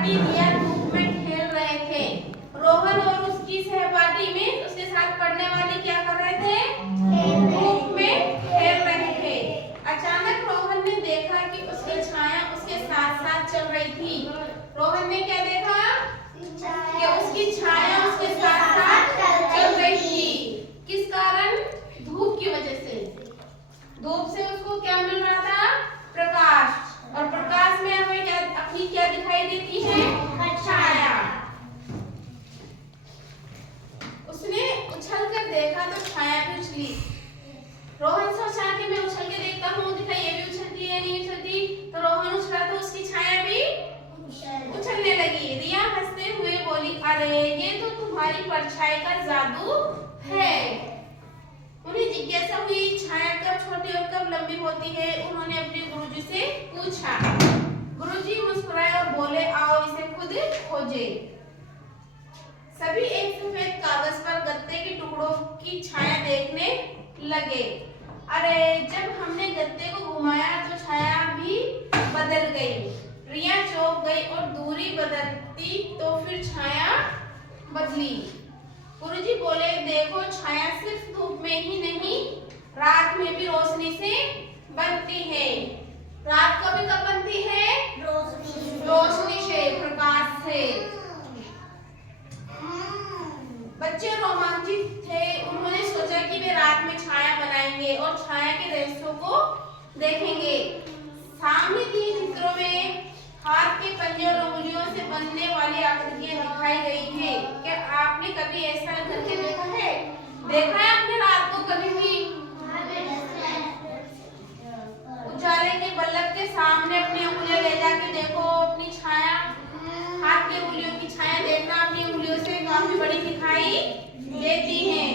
सहपाठी रिया धूप में खेल रहे थे। रोहन और उसकी सहपाठी में उसके साथ पढ़ने वाले क्या कर रहे थे? धूप में खेल रहे थे। अचानक रोहन ने देखा कि उसकी छाया उसके साथ साथ चल रही थी। रोहन ने क्या देखा? कि उसकी छाया उसके साथ साथ चल रही थी। किस कारण? धूप की वजह से। धूप से उसको क्या मिल रहा था? प्रकाश। और प्रकाश में हमें क्या अपनी क्या दिखाई देती है? छाया। उसने उछल कर देखा तो छाया भी उछली। रोहन सोचा कि मैं उछल के देखता हूँ, दिखाई ये भी उछलती है नहीं उछलती। तो रोहन उछला तो उसकी छाया भी उछलने लगी। रिया हंसते हुए बोली, अरे ये तो तुम्हारी परछाई का जादू है। उन्हें जिज्ञासा हुई छाया कब छोटी और कब लंबी होती है। उन्होंने अपने गुरुजी से पूछा। गुरुजी मुस्कुराए और बोले, आओ इसे खुद खोजे। सभी एक सफेद कागज पर गत्ते के टुकड़ों की छाया देखने लगे। अरे जब हमने गत्ते को घुमाया तो छाया भी बदल गई। रिया चौंक गई और दूरी बदलती तो फिर छाया बदली। गुरुजी बोले, देखो छाया सिर्फ धूप में ही नहीं, रात में भी रोशनी से बनती है। रात को भी कब बनती है? रोशनी से, प्रकाश से। बच्चे रोमांचित थे। उन्होंने सोचा कि वे रात में छाया बनाएंगे और छाया के रहस्यों को देखेंगे। सामने दिए चित्रों में हाथ के पंजे और उंगलियों से बनने वाली आकृतियां दिखाई गई है। क्या आपने कभी ऐसा करके देखा है? देखा है आपने रात को कभी भी? उजाले के बल्ब के सामने अपनी उंगलियां ले जाके देखो, अपनी छाया, हाथ की उंगलियों की छाया देखना अपनी उंगलियों से काफी बड़ी दिखाई देती है।